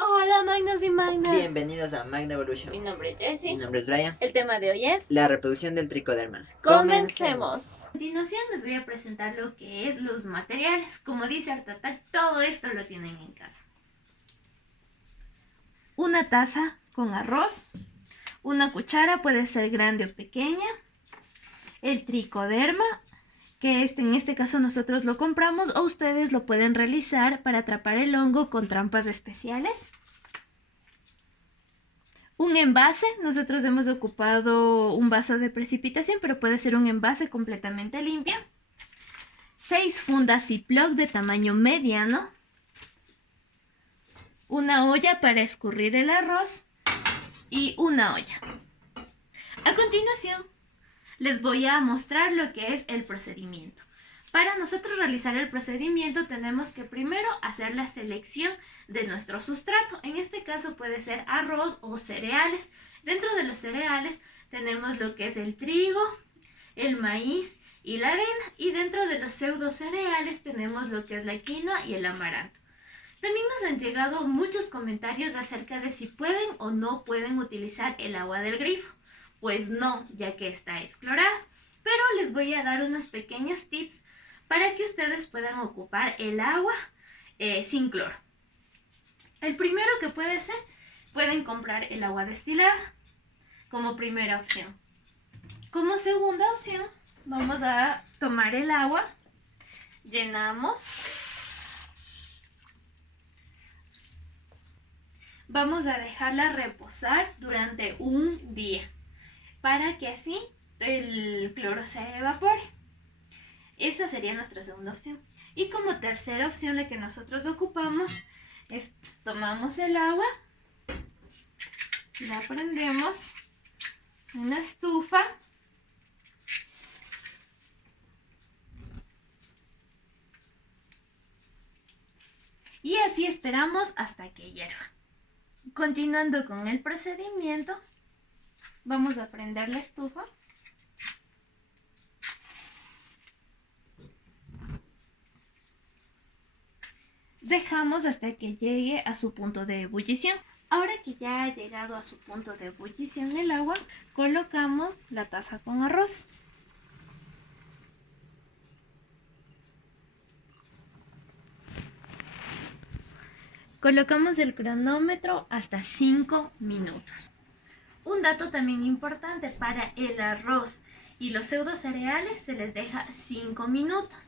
Hola Magnos y Magnas. Bienvenidos a Magna Evolution. Mi nombre es Jessie. Mi nombre es Brian. El tema de hoy es La reproducción del tricoderma. ¡Comencemos! A continuación les voy a presentar lo que es los materiales. Como dice Artatal, todo esto lo tienen en casa. Una taza con arroz. Una cuchara, puede ser grande o pequeña. El tricoderma, que en este caso nosotros lo compramos o ustedes lo pueden realizar para atrapar el hongo con trampas especiales. Un envase, nosotros hemos ocupado un vaso de precipitación, pero puede ser un envase completamente limpio. 6 fundas Ziploc de tamaño mediano. Una olla para escurrir el arroz y una olla. A continuación, les voy a mostrar lo que es el procedimiento. Para nosotros realizar el procedimiento tenemos que primero hacer la selección de nuestro sustrato. En este caso puede ser arroz o cereales. Dentro de los cereales tenemos lo que es el trigo, el maíz y la avena. Y dentro de los pseudo cereales tenemos lo que es la quinoa y el amaranto. También nos han llegado muchos comentarios acerca de si pueden o no pueden utilizar el agua del grifo. Pues no, ya que esta es clorada. Pero les voy a dar unos pequeños tips para que ustedes puedan ocupar el agua sin cloro. El primero que puede ser, pueden comprar el agua destilada como primera opción. Como segunda opción, vamos a tomar el agua, llenamos, vamos a dejarla reposar durante un día para que así el cloro se evapore. Esa sería nuestra segunda opción. Y como tercera opción, la que nosotros ocupamos es tomamos el agua, la prendemos en una estufa y así esperamos hasta que hierva. Continuando con el procedimiento, vamos a prender la estufa. Dejamos hasta que llegue a su punto de ebullición. Ahora que ya ha llegado a su punto de ebullición el agua, colocamos la taza con arroz. Colocamos el cronómetro hasta 5 minutos. Un dato también importante, para el arroz y los pseudo cereales se les deja 5 minutos.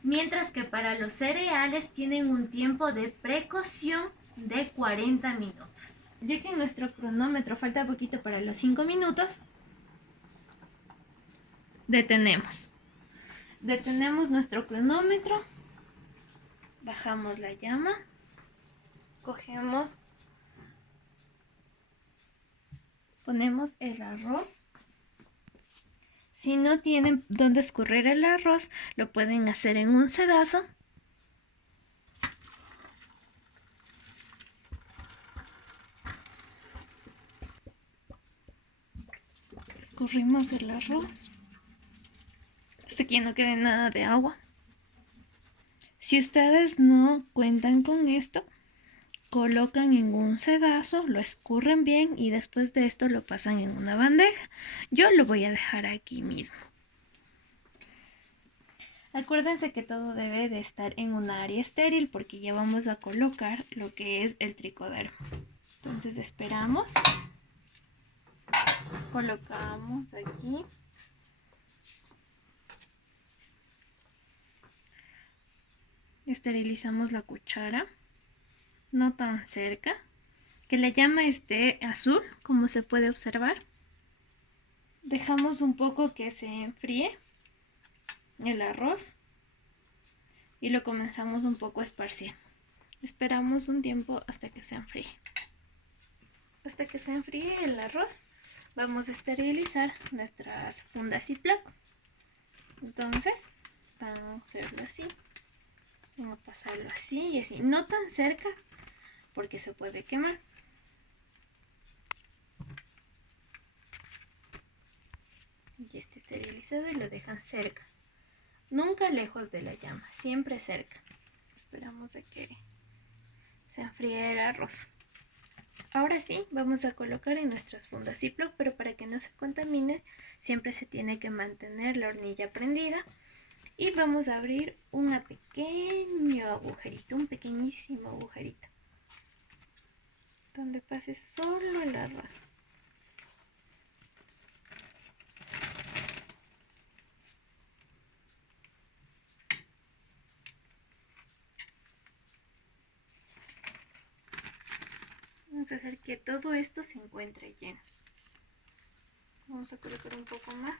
Mientras que para los cereales tienen un tiempo de precocción de 40 minutos. Ya que en nuestro cronómetro falta poquito para los 5 minutos, detenemos nuestro cronómetro, bajamos la llama, ponemos el arroz. Si no tienen dónde escurrir el arroz, lo pueden hacer en un sedazo. Escurrimos el arroz hasta que no quede nada de agua. Si ustedes no cuentan con esto, colocan en un sedazo, lo escurren bien y después de esto lo pasan en una bandeja. Yo lo voy a dejar aquí mismo. Acuérdense que todo debe de estar en un área estéril porque ya vamos a colocar lo que es el tricoderma. Entonces esperamos, colocamos aquí, esterilizamos la cuchara, no tan cerca, que la llama esté azul como se puede observar. Dejamos un poco que se enfríe el arroz y lo comenzamos un poco a esparcir. Esperamos un tiempo hasta que se enfríe. Hasta que se enfríe el arroz, vamos a esterilizar nuestras fundas Ziploc. Entonces, vamos a hacerlo así. Vamos a pasarlo así y así. No tan cerca porque se puede quemar. Ya está esterilizado y lo dejan cerca. Nunca lejos de la llama, siempre cerca. Esperamos a que se enfríe el arroz. Ahora sí, vamos a colocar en nuestras fundas Ziploc, pero para que no se contamine, siempre se tiene que mantener la hornilla prendida. Y vamos a abrir un pequeño agujerito, un pequeñísimo agujerito, donde pase solo el arroz. Vamos a hacer que todo esto se encuentre lleno. Vamos a colocar un poco más.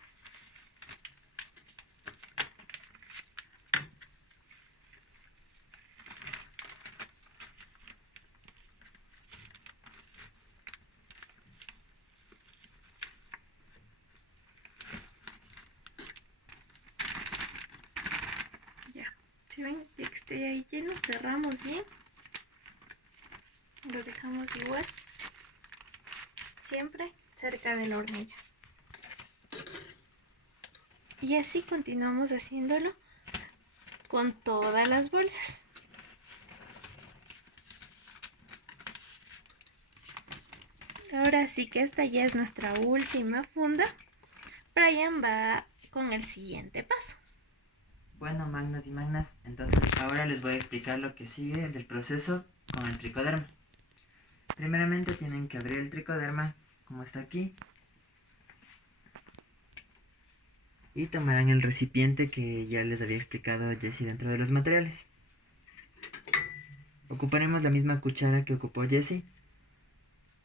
Ya, si ven que esté ahí lleno, cerramos bien. Lo dejamos igual, siempre cerca de la hornilla. Y así continuamos haciéndolo con todas las bolsas. Ahora sí que esta ya es nuestra última funda. Brian va con el siguiente paso. Bueno, magnas y magnas, entonces ahora les voy a explicar lo que sigue del proceso con el tricoderma. Primeramente tienen que abrir el tricoderma, como está aquí, y tomarán el recipiente que ya les había explicado Jessie dentro de los materiales. Ocuparemos la misma cuchara que ocupó Jessie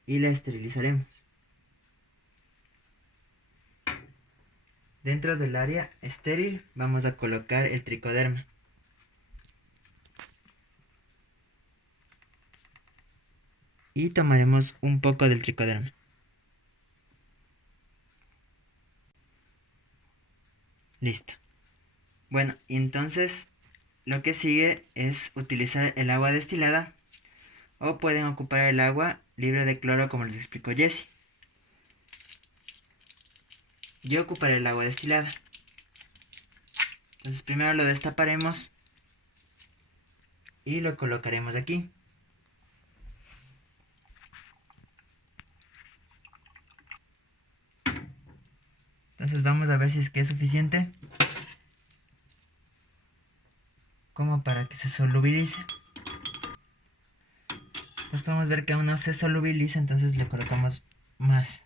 y la esterilizaremos. Dentro del área estéril vamos a colocar el tricoderma. Y tomaremos un poco del tricoderma. Listo. Bueno, entonces lo que sigue es utilizar el agua destilada o pueden ocupar el agua libre de cloro como les explicó Jessie. Yo ocuparé el agua destilada. Entonces primero lo destaparemos y lo colocaremos aquí. Entonces vamos a ver si es que es suficiente como para que se solubilice. Pues podemos ver que aún no se solubiliza, entonces le colocamos más.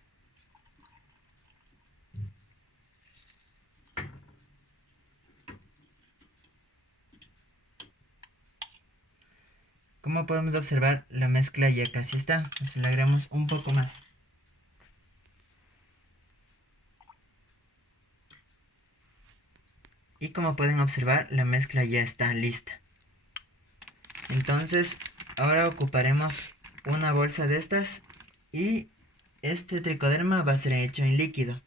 Como podemos observar, la mezcla ya casi está, entonces le agregamos un poco más. Y como pueden observar, la mezcla ya está lista. Entonces, ahora ocuparemos una bolsa de estas y este tricoderma va a ser hecho en líquido.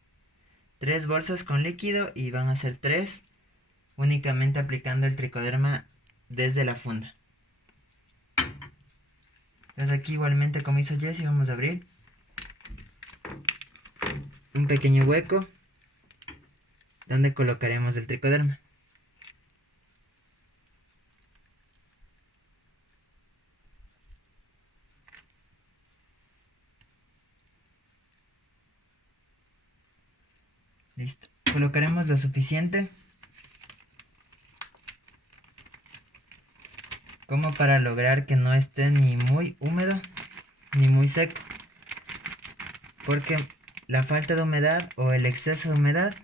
3 bolsas con líquido y van a ser 3 únicamente aplicando el tricoderma desde la funda. Entonces aquí igualmente como hizo Jessie vamos a abrir un pequeño hueco donde colocaremos el tricoderma. Listo. Colocaremos lo suficiente como para lograr que no esté ni muy húmedo ni muy seco, porque la falta de humedad o el exceso de humedad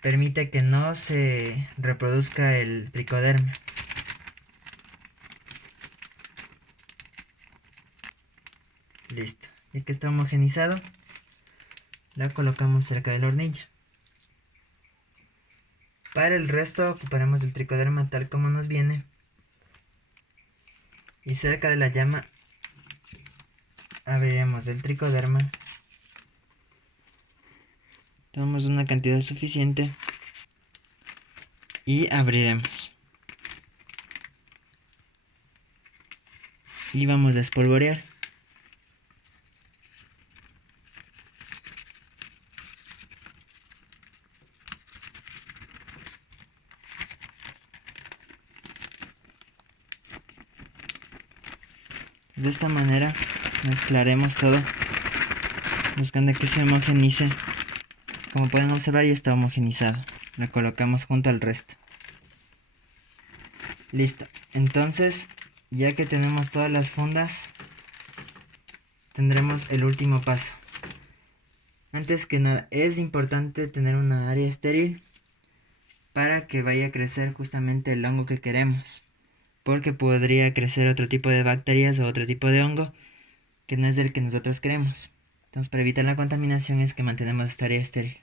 permite que no se reproduzca el tricoderma. Listo. Ya que está homogenizado, la colocamos cerca de la hornilla. Para el resto ocuparemos el tricoderma tal como nos viene. Y cerca de la llama abriremos el tricoderma. Tomamos una cantidad suficiente y abriremos. Y vamos a espolvorear. De esta manera Mezclaremos todo, buscando que se homogenice. Como pueden observar, ya está homogenizado. Lo colocamos junto al resto. Listo. Entonces, ya que tenemos todas las fundas, tendremos el último paso. Antes que nada, es importante tener una área estéril para que vaya a crecer justamente el hongo que queremos, porque podría crecer otro tipo de bacterias o otro tipo de hongo que no es el que nosotros queremos. Entonces, para evitar la contaminación es que mantenemos esta área estéril.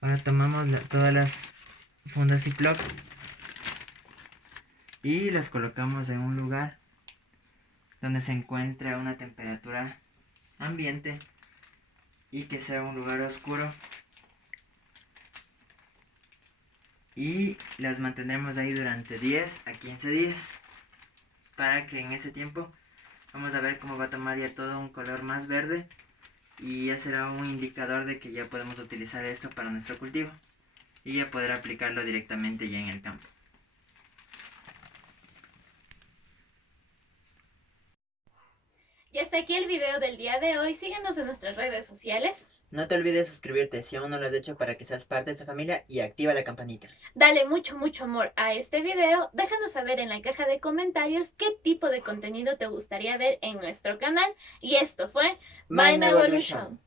Ahora tomamos todas las fundas Ziploc y las colocamos en un lugar donde se encuentre a una temperatura ambiente y que sea un lugar oscuro, y las mantendremos ahí durante 10 a 15 días para que en ese tiempo vamos a ver cómo va a tomar ya todo un color más verde, y ya será un indicador de que ya podemos utilizar esto para nuestro cultivo y ya poder aplicarlo directamente ya en el campo. Y hasta aquí el video del día de hoy. Síguenos en nuestras redes sociales. No te olvides suscribirte si aún no lo has hecho para que seas parte de esta familia, y activa la campanita. Dale mucho amor a este video. Déjanos saber en la caja de comentarios qué tipo de contenido te gustaría ver en nuestro canal. Y esto fue Mind Evolution.